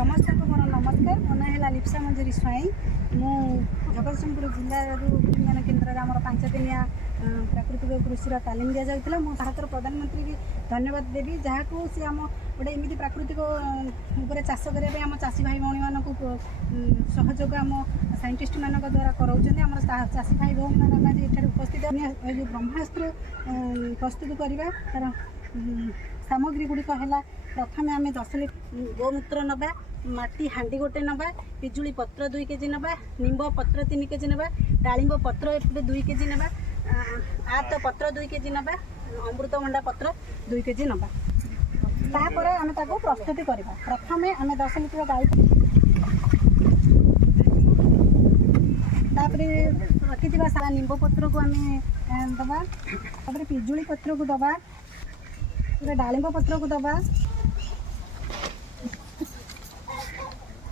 समस्त को मोर नमस्कार। मो ना है लिप्सा मंजरी स्वाई। मु जगतसिंहपुर जिलू विज्ञान केन्द्र आम 5 दिनिया प्राकृतिक कृषि तालीम दि जाता। मो भारत प्रधानमंत्री की धन्यवाद देवी जहाँ को सी आम गोटे एमती प्राकृतिक चाष करने आम चाषी भाई भौणी मान सहयोग आम साइंटिस्ट मान द्वारा कराऊँ। आम चाषी भाई भौणी मैंने ये उपस्थित जो ब्रह्मास्त्र प्रस्तुत करवा तार सामग्री गुड़िक है। प्रथम आम 10 लिटर गोमूत्र नवा, माटी हांडी गोटे नवा, पिजुली पत्र 2 केजी नवा, निंब पत्र 3 केजी नवा, डालिंब पत्र 2 केजी नवा, आत पत्र 2 केजी नवा, अमृतभंडा पत्र 2 केजी नवा। तापर आम ताको प्रस्तुति करवा। प्रथम आम 10 लिटर गाई रखी सारा निंब पत्र को आम दबा, पिजुली पत्र को दबा, डालिंब पत्र को दबा,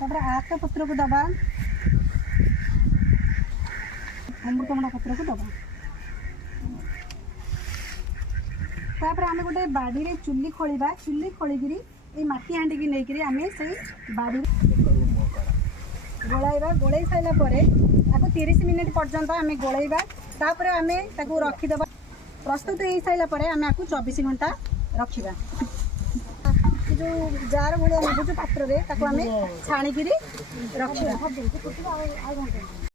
आत पत्र को दबा, अमृतभंडा पत्र को दबा। तापर आम गोटे बाड़ी रे चुली खोलिबा। चुली खोलिकी ये माटी हांडी की नहीं आम से बाड़ी गोलाइबा। गोलाई सारा पर 30 मिनिट पर्यंत आम गोलाइबा। तापर आम ताकू रखीदबा। प्रस्तुत हो सारा पर आम 24 घंटा रखा। जो जार भाया जो पात्र में आम छाणिकी रखा।